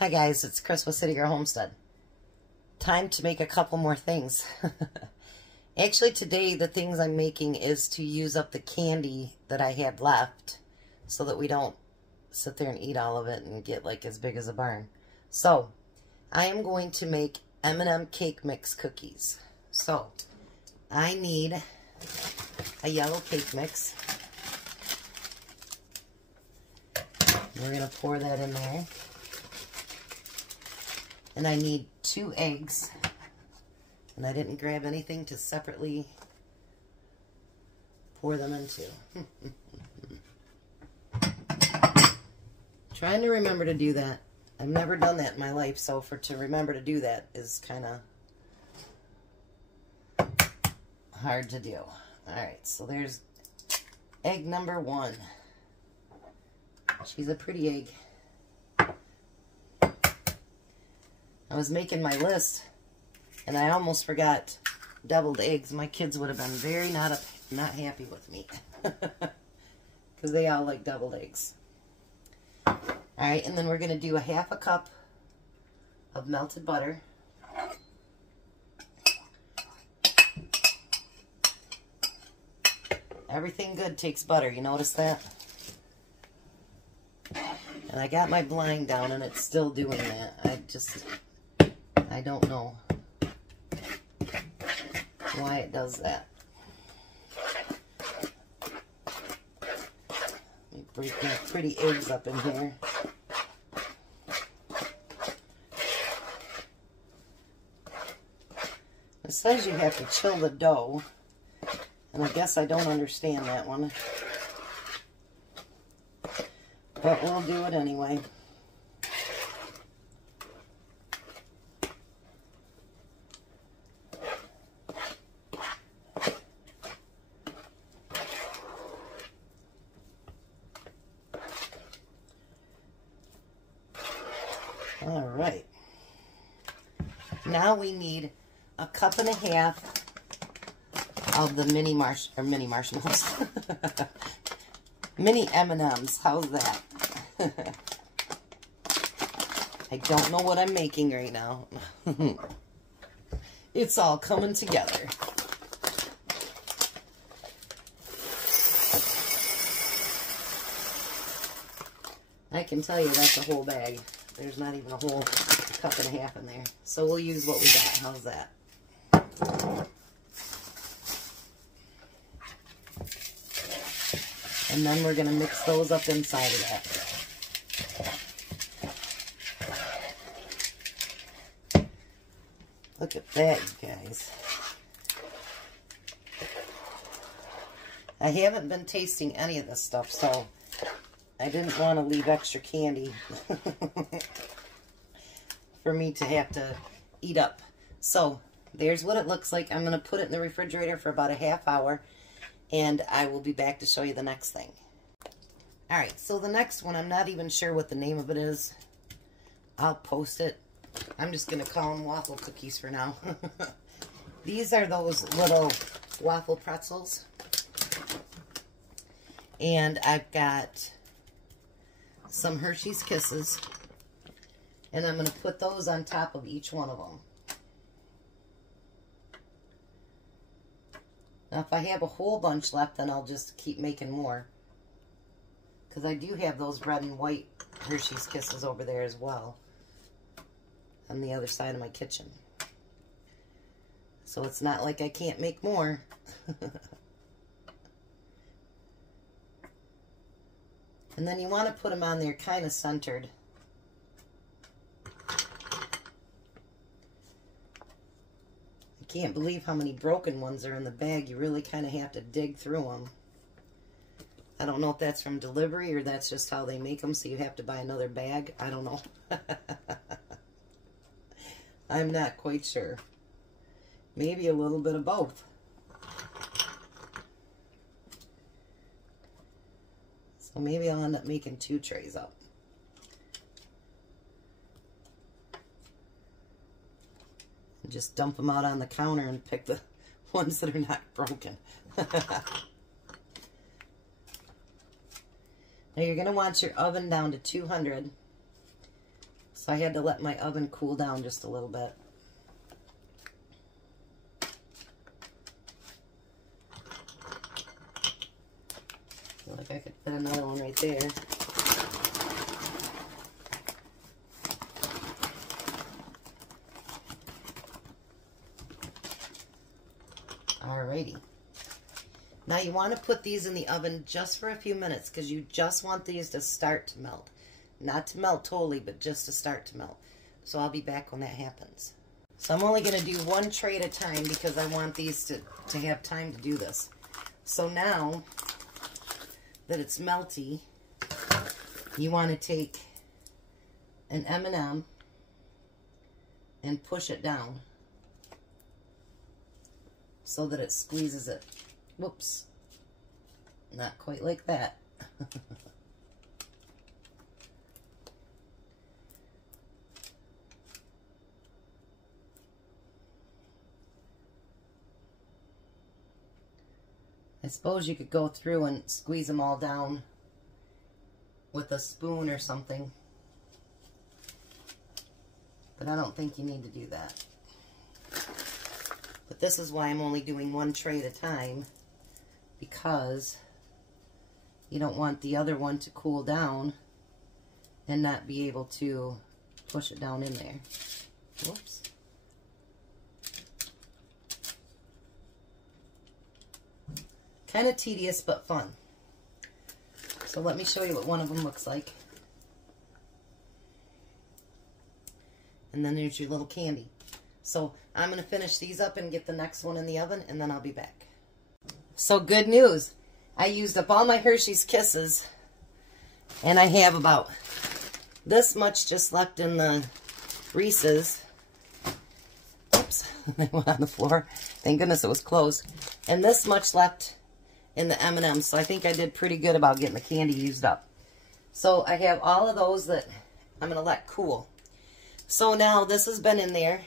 Hi guys, it's Chris with City Girl Homestead. Time to make a couple more things. Actually today the things I'm making is to use up the candy that I had left so that we don't sit there and eat all of it and get like as big as a barn. So I am going to make M&M cake mix cookies. So I need a yellow cake mix. We're going to pour that in there. And I need 2 eggs. And I didn't grab anything to separately pour them into. Trying to remember to do that. I've never done that in my life, so to remember to do that is kind of hard to do. Alright, so there's egg number 1. She's a pretty egg. I was making my list, and I almost forgot deviled eggs. My kids would have been very not happy with me. Because they all like deviled eggs. Alright, and then we're going to do a 1/2 cup of melted butter. Everything good takes butter, you notice that? And I got my blind down, and it's still doing that. I don't know why it does that. Let me break my pretty eggs up in here. It says you have to chill the dough, and I guess I don't understand that one. But we'll do it anyway. All right. Now we need 1.5 cups of the mini marshmallows. Mini M&Ms. How's that? I don't know what I'm making right now. It's all coming together. I can tell you that's a whole bag. There's not even a whole 1.5 cups in there. So we'll use what we got. How's that? And then we're going to mix those up inside of that. Look at that, you guys. I haven't been tasting any of this stuff, so I didn't want to leave extra candy for me to have to eat up. So there's what it looks like. I'm going to put it in the refrigerator for about a 1/2 hour, and I will be back to show you the next thing. Alright, so the next one, I'm not even sure what the name of it is. I'll post it. I'm just going to call them waffle cookies for now. These are those little waffle pretzels. And I've got some Hershey's Kisses. And I'm going to put those on top of each one of them. Now, if I have a whole bunch left, then I'll just keep making more. Because I do have those red and white Hershey's Kisses over there as well. On the other side of my kitchen. So it's not like I can't make more. And then you want to put them on there kind of centered. I can't believe how many broken ones are in the bag. You really kind of have to dig through them. I don't know if that's from delivery or that's just how they make them, so you have to buy another bag. I don't know. I'm not quite sure. Maybe a little bit of both. So maybe I'll end up making 2 trays up. And just dump them out on the counter and pick the ones that are not broken. Now you're going to want your oven down to 200 So I had to let my oven cool down just a little bit. Feel like I could fit another one right there. Alrighty. Now you want to put these in the oven just for a few minutes because you just want these to start to melt. Not to melt totally, but just to start to melt. So I'll be back when that happens. So I'm only going to do one tray at a time because I want these to have time to do this. So now that it's melty, you want to take an M&M and push it down so that it squeezes it. Whoops. Not quite like that. I suppose you could go through and squeeze them all down with a spoon or something. But I don't think you need to do that. But this is why I'm only doing one tray at a time, because you don't want the other one to cool down and not be able to push it down in there. Whoops. Kind of tedious, but fun. So let me show you what one of them looks like. And then there's your little candy. So I'm going to finish these up and get the next one in the oven, and then I'll be back. So good news. I used up all my Hershey's Kisses, and I have about this much just left in the Reese's. Oops, they went on the floor. Thank goodness it was closed. And this much left in the M&Ms, so I think I did pretty good about getting the candy used up. So I have all of those that I'm going to let cool. So now this has been in there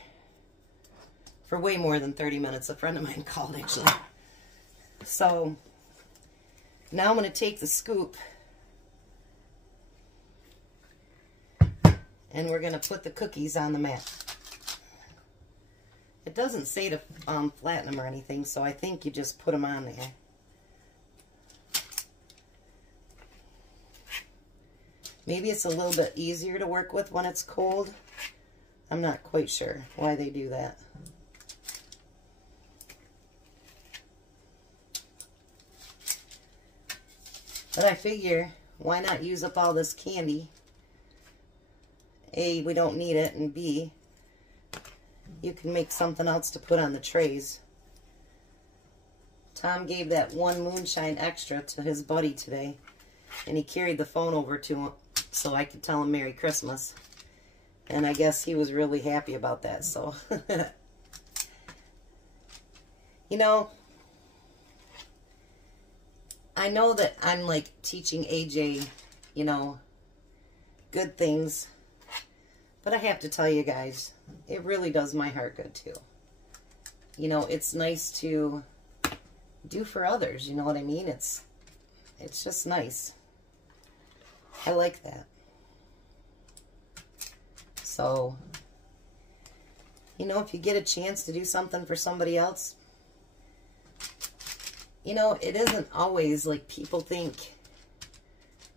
for way more than 30 minutes. A friend of mine called, actually. So now I'm going to take the scoop and we're going to put the cookies on the mat. It doesn't say to flatten them or anything, so I think you just put them on there. Maybe it's a little bit easier to work with when it's cold. I'm not quite sure why they do that. But I figure, why not use up all this candy? A, we don't need it, and B, you can make something else to put on the trays. Tom gave that one moonshine extra to his buddy today, and he carried the phone over to him so I could tell him Merry Christmas. And I guess he was really happy about that, so. You know, I know that I'm like teaching AJ, you know, good things. But I have to tell you guys, it really does my heart good too. You know, it's nice to do for others, you know what I mean? It's just nice. I like that. So, you know, if you get a chance to do something for somebody else, you know, it isn't always like people think,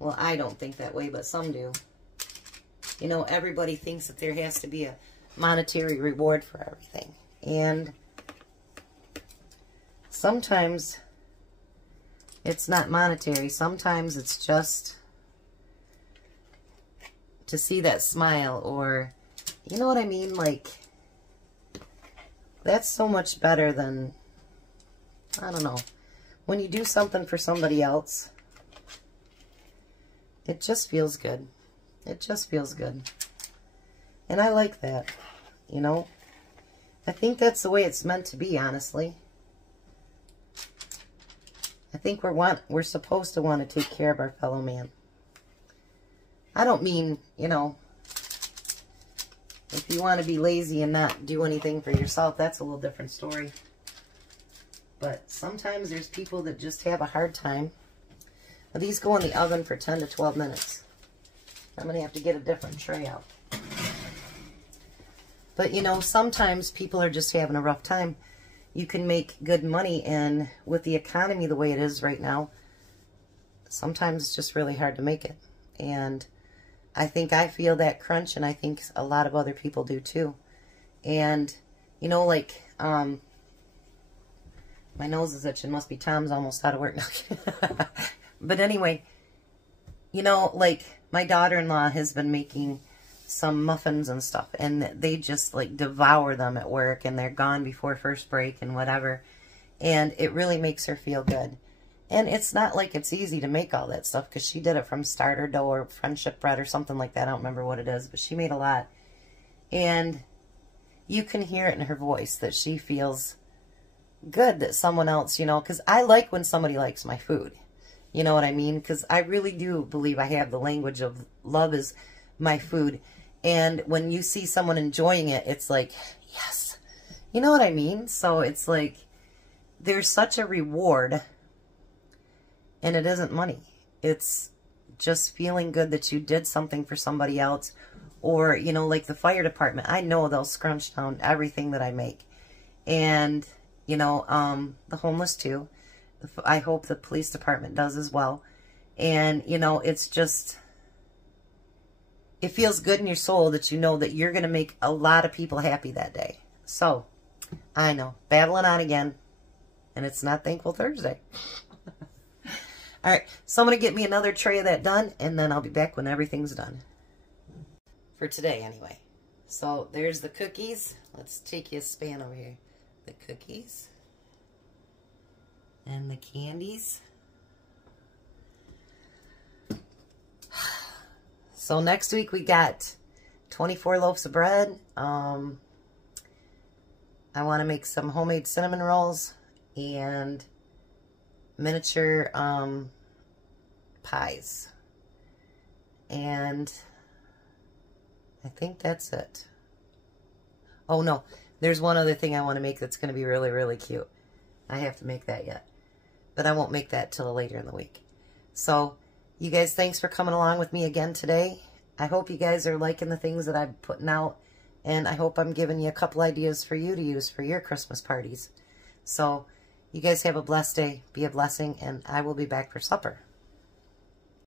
well, I don't think that way, but some do. You know, everybody thinks that there has to be a monetary reward for everything. And sometimes it's not monetary. Sometimes it's just to see that smile, or, you know what I mean? Like, that's so much better than, I don't know, when you do something for somebody else, it just feels good. It just feels good. And I like that, you know? I think that's the way it's meant to be, honestly. I think we're supposed to want to take care of our fellow man. I don't mean, you know, if you want to be lazy and not do anything for yourself, that's a little different story. But sometimes there's people that just have a hard time. Well, these go in the oven for 10 to 12 minutes. I'm going to have to get a different tray out. But, you know, sometimes people are just having a rough time. You can make good money, and with the economy the way it is right now, sometimes it's just really hard to make it. And I think I feel that crunch, and I think a lot of other people do too. And, you know, like, my nose is itching. Must be Tom's almost out of work now. But anyway, you know, like, my daughter-in-law has been making some muffins and stuff, and they just, like, devour them at work, and they're gone before first break and whatever. And it really makes her feel good. And it's not like it's easy to make all that stuff, because she did it from starter dough or friendship bread or something like that. I don't remember what it is, but she made a lot. And you can hear it in her voice that she feels good that someone else, you know, because I like when somebody likes my food. You know what I mean? Because I really do believe I have the language of love is my food. And when you see someone enjoying it, it's like, yes. You know what I mean? So it's like, there's such a reward. And it isn't money. It's just feeling good that you did something for somebody else. Or, you know, like the fire department. I know they'll scrunch down everything that I make. And, you know, the homeless too. I hope the police department does as well. And, you know, it's just, it feels good in your soul that you know that you're going to make a lot of people happy that day. So, I know, babbling on again. And it's not Thankful Thursday. All right, so I'm going to get me another tray of that done, and then I'll be back when everything's done. For today, anyway. So, there's the cookies. Let's take you a span over here. The cookies. And the candies. So, next week we got 24 loaves of bread. I want to make some homemade cinnamon rolls and miniature pies. And I think that's it. Oh no, there's one other thing I want to make that's going to be really, really cute. I have to make that yet. But I won't make that till later in the week. So, you guys, thanks for coming along with me again today. I hope you guys are liking the things that I'm putting out. And I hope I'm giving you a couple ideas for you to use for your Christmas parties. So, you guys have a blessed day. Be a blessing. And I will be back for supper.